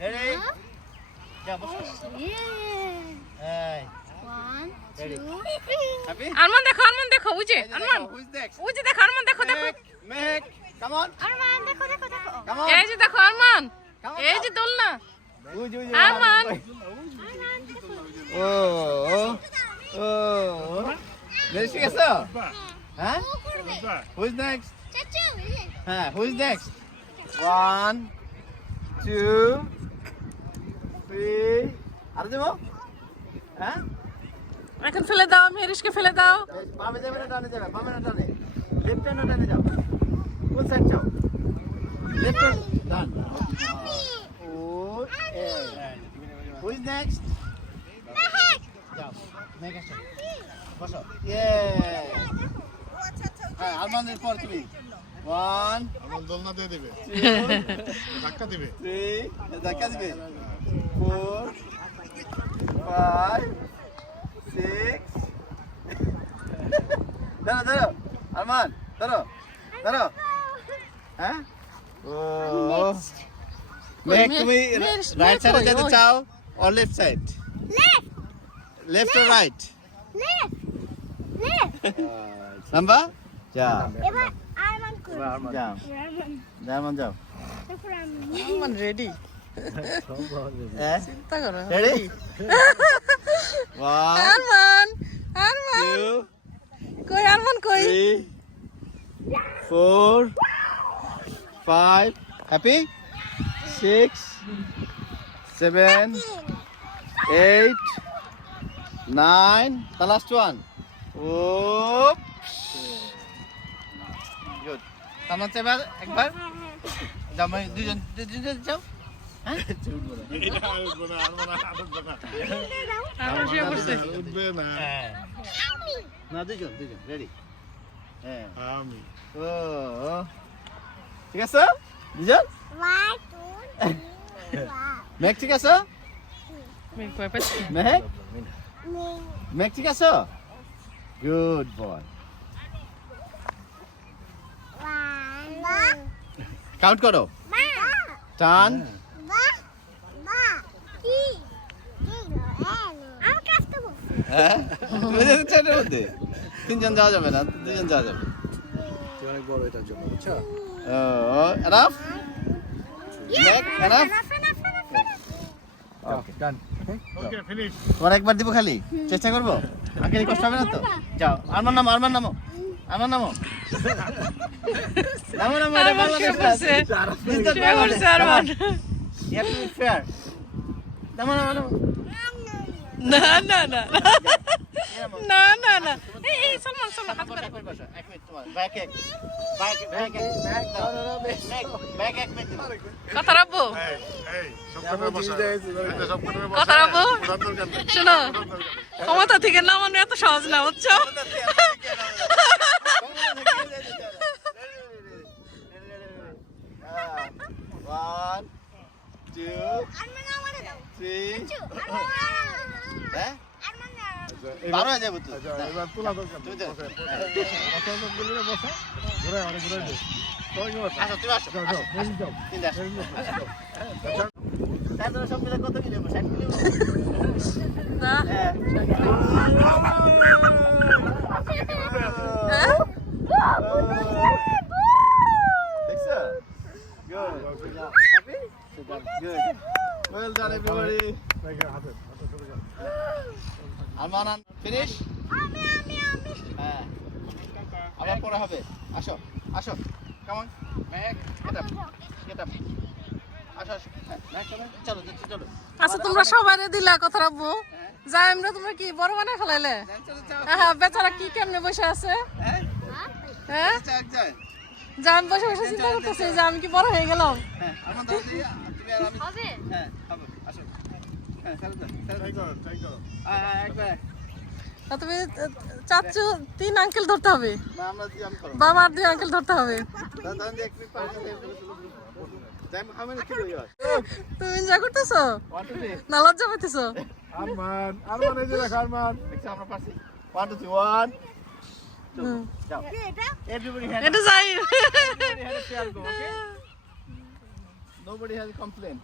Ready. Arman দেখো আরমান দেখো যে আরমান যে দেখো আরমান দেখো দেখো। মেহেক কাম অন Arman, দেখো দেখো দেখো। কাম অন এই যে দেখো আরমান এই যে উজ উজ আরমান। ও ও ও নেক্সট ঠিক আছে হ্যাঁ। Who's next. হ্যাঁ হুইজ নেক্সট ওয়ান টু আর দেবো হ্যাঁ এখন ফেলে দাও মেরিশকে ফেলে দাও। বামে যাবে না ডানে যাবে বামে না ডানে। লেফট হ্যান্ড ডানে যাও। কোন সাইড যাও লেফট হ্যান্ড ডান ও এ হুইজ নেক্সট মেহেক। যাও নেক্সট বসো ইয়ে হ্যাঁ আলমানের পর তুমি। ওয়ান আমার দোলনা দিয়ে দেবে। ধাক্কা দিবে। ধাক্কা দিবে। ফোর ফাইভ সিক্স ধরো ধরো আরমান ধরো ধরো। হ্যাঁ? ও। মেঘ তুমি রাইট সাইডে? যেতে। চাও or left side Left, left or right left, left. Number যা আরমান। যাও। আরমান, যাও। আরমান রেডি চিন্তা করো রেডি আরমান আরমান কই আরমান কই three, four, five. Happy? Six, seven, eight, nine. The last one. Oops. Good. এবার একবার মানে দুজন দুজন যাও হ্যাঁ না, দুজন দুজন রেডি হ্যাঁ। আমি। ও ও। ঠিক আছে? দুজন. মেঘ ঠিক আছে? মেঘ? মেঘ ঠিক আছে? Good boy. কাউন্ট করো. টান হ্যাঁ? চারটের মধ্যে তিনজন যাওয়া যাবে না দুজন যাওয়া যাবে। তোমার একবার দিব খালি? চেষ্টা করব? আঙ্কেল কষ্ট হবে না তো? যাও আরমান নামো আরমান নামো আরমান নামো। নামো নামো এটা বাংলাদেশ শুয়ে পড়ছে না না না না না না এই এই সলমান সলমান হাত করে এক মিনিট তোমার। Back এক। Back, back এক। Back এক মিনিট কথা রাখব এই এই সব কটার বসা এই সব কটার বসা কথা রাখব শোনো ক্ষমতা থেকে নামানো এত সহজ না বুঝছ One, two, three. হ্যাঁ? বারো হয়ে যাবে তো। আচ্ছা এবার তোলা দরকার তুমি। বসে ঘুরে অনেক ঘুরে আসো, তুমি আসো, সব মিলে কত কি নেব? ষাট কি নেব? না হ্যাঁ। Good. Good. Well done, everybody. হাতে হাতে যাও আরমান ফিনিশ আমি আমি আমি। হ্যাঁ। আবার পরে হবে। আসো আসো। কেমন ম্যাক গেট আপ গেট আপ আসো আসো। হ্যাঁ, ম্যাক চলো চলো চলো, চলো। আচ্ছা তোমরা সবাই দিলা কথা রাখব যাই আমরা তোমরা কি বড় বানাই ফেলাইলে? চলো চলো হ্যাঁ বেচারা কি কেমনে বসে আছে? হ্যাঁ? হ্যাঁ? যে আমি বসে বসে চিন্তা করতেছি যে আমি কি বড় হয়ে গেলাম? হ্যাঁ আমার দাও দিয়ে তুমি আর আমি হবে। হ্যাঁ তুমি চাচ্ছু তিন আঙ্কেল ধরতে হবে। বাবা আর দুই আঙ্কেল ধরতে হবে। তুমি এনজয় করতেছো? না লজ্জা পাইতেছো? আরমান আরমান এই যে দেখ দেখছ আমরা এটা এভরিবডি হ্যাজ এটা যাই। Nobody had a complaint.